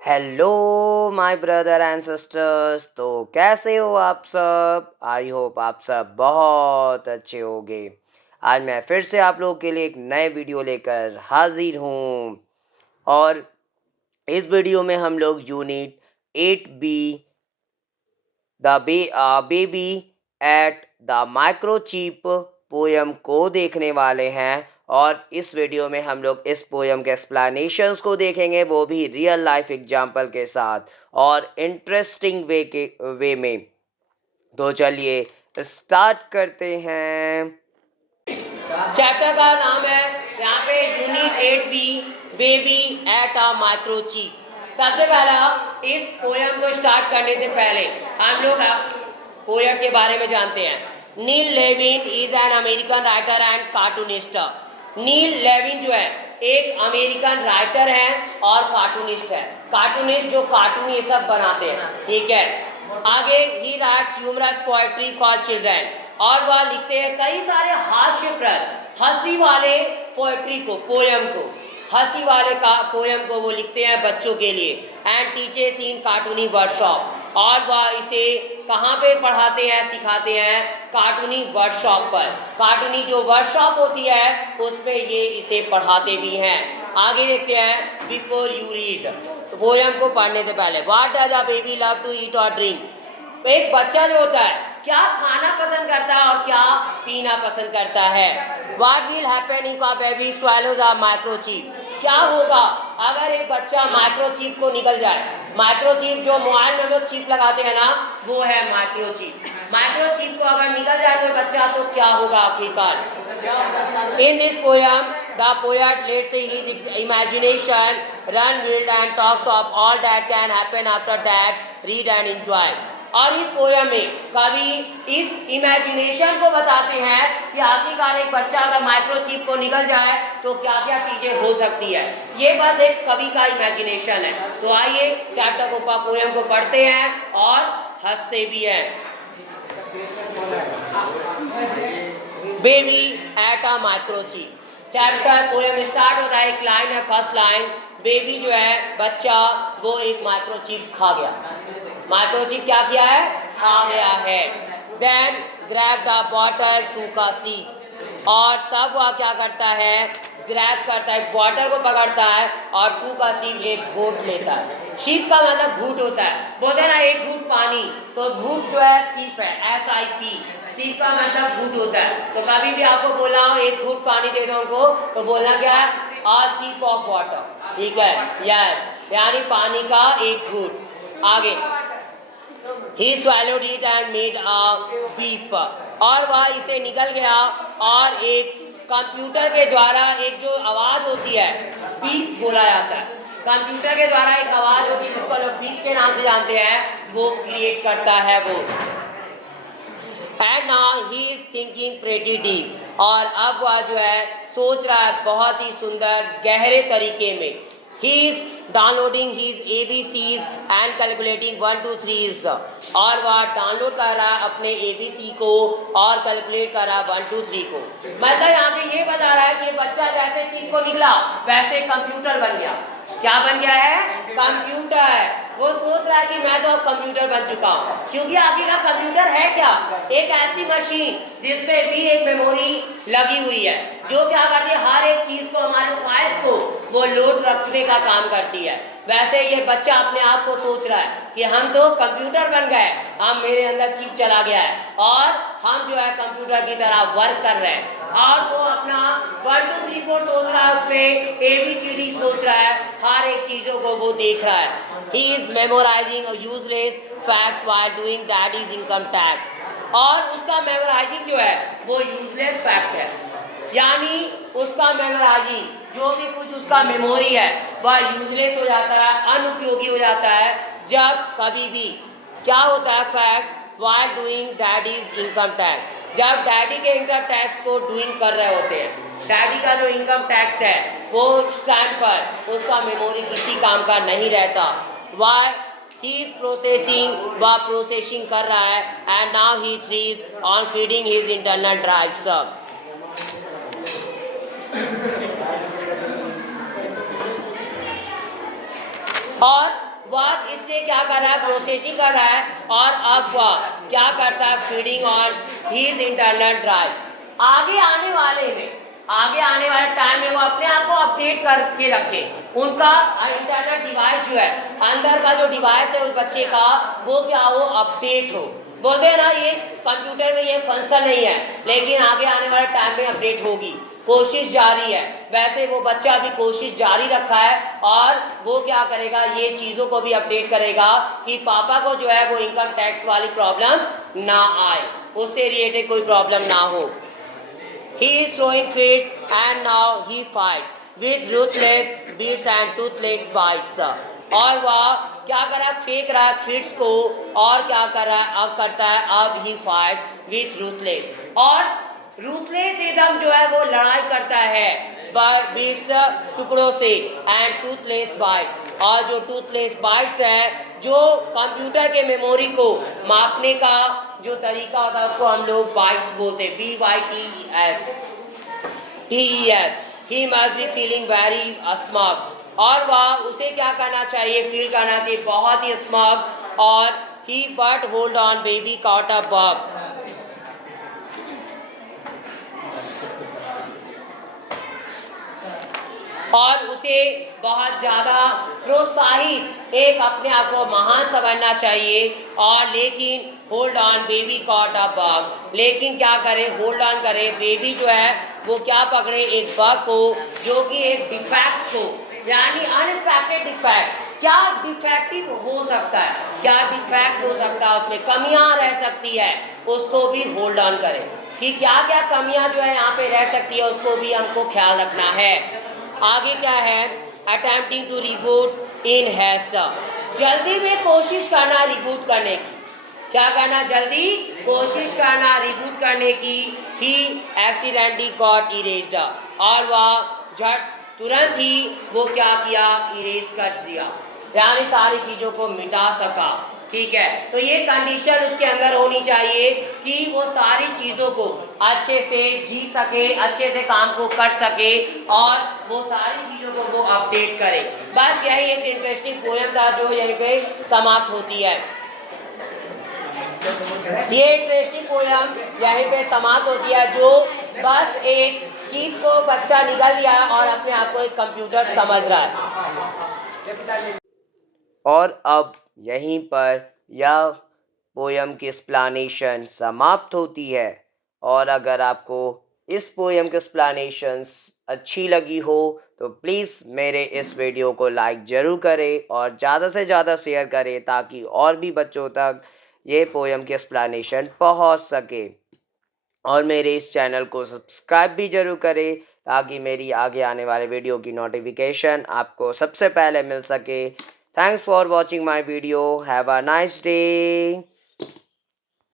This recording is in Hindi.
Hello my brother and sisters. तो कैसे हो आप सब? आई होप आप सब बहुत अच्छे होंगे। आज मैं फिर से आप लोगों के लिए एक नए वीडियो लेकर हाजिर हूँ। और इस वीडियो में हम लोग unit 8B the baby at the microchip poem को देखने वाले हैं। और इस वीडियो में हम लोग इस पोयम के एक्सप्लेनेशंस को देखेंगे, वो भी रियल लाइफ एग्जांपल के साथ और इंटरेस्टिंग वे में। तो चलिए स्टार्ट करते हैं। चैप्टर का नाम है यहाँ पे unit 8B baby at a microchip. सबसे पहला इस पोयम को स्टार्ट करने से पहले हम लोग पोएट के बारे में जानते हैं। Neil Levin is an American writer and cartoonist. Neil Levin जो है एक अमेरिकन राइटर है और कार्टूनिस्ट है। कार्टूनिस्ट जो कार्टून ये सब बनाते हैं, ठीक है। आगे ही writes humorous poetry for children, और वह लिखते हैं कई सारे हास्यप्रद हंसी वाले पोएट्री को, पोयम को, हंसी वाले का पोयम को वो लिखते हैं बच्चों के लिए। एंड टीचर्स इन कार्टूनी वर्कशॉप, और वह इसे कहाँ पे पढ़ाते हैं, सिखाते हैं? कार्टूनी वर्कशॉप पर। कार्टूनी जो वर्कशॉप होती है उसमें ये इसे पढ़ाते भी हैं। आगे देखते हैं बिफोर यू रीड, पोयम को पढ़ने से पहले। What does a baby love to eat और ड्रिंक? एक बच्चा जो होता है क्या खाना पसंद करता है और क्या पीना पसंद करता है? What will happen if a baby swallows a microchip? क्या होगा अगर एक बच्चा माइक्रोचिप को निकल जाए? माइक्रोचिप जो मोबाइल में लोग चिप लगाते हैं ना, वो है माइक्रोचिप। माइक्रोचिप को अगर निकल जाए कोई बच्चा तो क्या होगा आखिरकार? In this poem the poet let's his imagination run wild and talks of all that can happen after that. Read and enjoy. और इस पोयम में कवि इस इमेजिनेशन को बताते हैं कि आखिरकार एक बच्चा अगर माइक्रोचिप को निकल जाए तो क्या क्या चीजें हो सकती है। ये बस एक कवि का इमेजिनेशन है। तो आइए चैप्टर को, पोयम को पढ़ते हैं और हंसते भी हैं। Baby at a microchip. Chapter poem start होता है, एक लाइन है, फर्स्ट लाइन। बेबी जो है बच्चा, वो एक माइक्रोचिप खा गया। माइक्रोचिप क्या किया है? खा गया है। Then grab the bottle to का सीप, और तब वह क्या करता है? ग्रैब करता है, बॉटल को पकड़ता है और टू का सीप एक घूंट लेता है। शीप का मतलब घूंट होता है, बोलते हैं ना एक घूंट पानी, तो घूंट जो है सीप है, SIP। सीप का मतलब घूंट होता है। तो कभी भी आपको बोला हो एक घूंट पानी दे दो हमको, तो बोलना क्या है? अ सीप ऑफ वाटर, ठीक है, यस, यानी पानी का एक घूंट। आगे He swallowed it and made a beep, और वह इसे निकल गया और एक कंप्यूटर के द्वारा एक जो आवाज होती है बीप बोला जाता है। कंप्यूटर के द्वारा एक आवाज होती है जिसको लोग बीप के नाम से जानते हैं, वो क्रिएट करता है वो। And now he is thinking pretty deep, और अब वह जो है सोच रहा है बहुत ही सुंदर गहरे तरीके में। He is downloading his ABCs and calculating 1 2 3, और वह डाउनलोड कर रहा है अपने ABC को और कैलकुलेट कर रहा है 1 2 3 को। मतलब यहाँ पे ये बता रहा है कि बच्चा जैसे चीज को निकला वैसे कंप्यूटर बन गया। क्या बन गया है? कंप्यूटर। वो सोच रहा है कि मैं तो अब कंप्यूटर बन चुका हूँ, क्योंकि आखिरकार कंप्यूटर है क्या? एक ऐसी मशीन जिसपे भी एक मेमोरी लगी हुई है, जो क्या करती है? हर एक चीज को, हमारे फाइल्स को वो लोड रखने का काम करती है। वैसे ये बच्चा अपने आप को सोच रहा है कि हम तो कंप्यूटर बन गए, हम, मेरे अंदर चिप चला गया है और हम जो है कंप्यूटर की तरह वर्क कर रहे हैं। और वो अपना 1 2 3 4 सोच रहा है, उसमें ABCD सोच रहा है, हर एक चीजों को वो देख रहा है। He is memorizing useless facts while doing daddy's income tax, और उसका मेमोराइजिंग जो है वो यूजलेस फैक्ट है, यानी उसका मेमोराइजिंग जो भी कुछ उसका मेमोरी है वह यूजलेस हो जाता है, अनुपयोगी हो जाता है जब कभी भी क्या होता है? Facts while doing daddy's income tax, जब डैडी के इनकम टैक्स को डूइंग कर रहे होते हैं। डैडी का जो इनकम टैक्स है वो टाइम पर उसका मेमोरी किसी काम का नहीं रहता। Why he is processing, वह प्रोसेसिंग कर रहा है, and now he thrives on feeding his internal drives up। और वह इसलिए क्या कर रहा है, प्रोसेसिंग कर रहा है, और अब वह क्या करता है, feeding on his internal drive. आगे आने वाले टाइम में वो अपने आप को अपडेट करके रखे, उनका इंटरनल डिवाइस जो है, अंदर का जो डिवाइस है उस बच्चे का, वो क्या हो, अपडेट हो। बोलते हैं ना, ये कंप्यूटर में ये फंक्शन नहीं है, लेकिन आगे आने वाले टाइम में अपडेट होगी, कोशिश जारी है। वैसे वो बच्चा भी कोशिश जारी रखा है, और वो क्या करेगा, ये चीज़ों को भी अपडेट करेगा कि पापा को जो है वो इनकम टैक्स वाली प्रॉब्लम ना आए, उससे रिलेटेड कोई प्रॉब्लम ना हो। He is throwing fits and now he fights with ruthless beats and toothless bites. और वह क्या कर रहा है, फेंक रहा है फिट्स को, और क्या कर रहा है, अब करता है, अब ही फाइट्स विथ रूथलेस, और रूथलेस एकदम जो है वो लड़ाई करता है बीट्स टुकड़ों से, एंड टूथलेस बाइट्स, और जो टूथलेस बाइट्स है, जो कंप्यूटर के मेमोरी को मापने का जो तरीका होता है उसको हम लोग बाइट्स बोलते हैं, BYTES। He must be feeling very smug, और वह उसे क्या करना चाहिए, फील करना चाहिए बहुत ही स्मग, और he but hold on baby caught a bug, और उसे बहुत ज़्यादा प्रोत्साहित, एक अपने आप को महान समझना चाहिए, और लेकिन hold on baby caught a bug, लेकिन क्या करे, होल्ड ऑन करे, बेबी जो है वो क्या पकड़े, एक बग को, जो कि एक डिफेक्ट को, यानी अनएक्सपेक्टेड डिफेक्ट, क्या डिफेक्टिव हो सकता है, क्या डिफेक्ट हो सकता है, उसमें कमियां रह सकती है, उसको भी होल्ड ऑन करें कि क्या क्या कमियां जो है यहाँ पे रह सकती है, उसको भी हमको ख्याल रखना है। आगे क्या है, attempting to reboot in haste, जल्दी में कोशिश करना रिबूट करने की, क्या करना, जल्दी कोशिश करना रिबूट करने की। ही एक्सीडेंटली गॉट इरेज्ड, और वह झट तुरंत ही वो क्या किया, इरेज कर दिया, यानी सारी चीज़ों को मिटा सका। ठीक है, तो ये कंडीशन उसके अंदर होनी चाहिए कि वो सारी चीज़ों को अच्छे से जी सके, अच्छे से काम को कर सके, और वो सारी चीज़ों को वो अपडेट करे। बस यही एक इंटरेस्टिंग पोएम था जो यहीं पे समाप्त होती है। ये इंटरेस्टिंग पोएम यहीं पे समाप्त होती है, जो बस एक चीप को बच्चा निगल लिया है और अपने आप को एक कंप्यूटर समझ रहा है। और अब यहीं पर यह पोयम की एक्सप्लेनेशन समाप्त होती है, और अगर आपको इस पोयम की एक्सप्लेनेशंस अच्छी लगी हो तो प्लीज़ मेरे इस वीडियो को लाइक ज़रूर करें और ज़्यादा से ज़्यादा शेयर करें, ताकि और भी बच्चों तक ये पोयम की एक्सप्लेनेशन पहुंच सके, और मेरे इस चैनल को सब्सक्राइब भी ज़रूर करें, ताकि मेरी आगे आने वाले वीडियो की नोटिफिकेशन आपको सबसे पहले मिल सके। Thanks for watching my video. Have a nice day.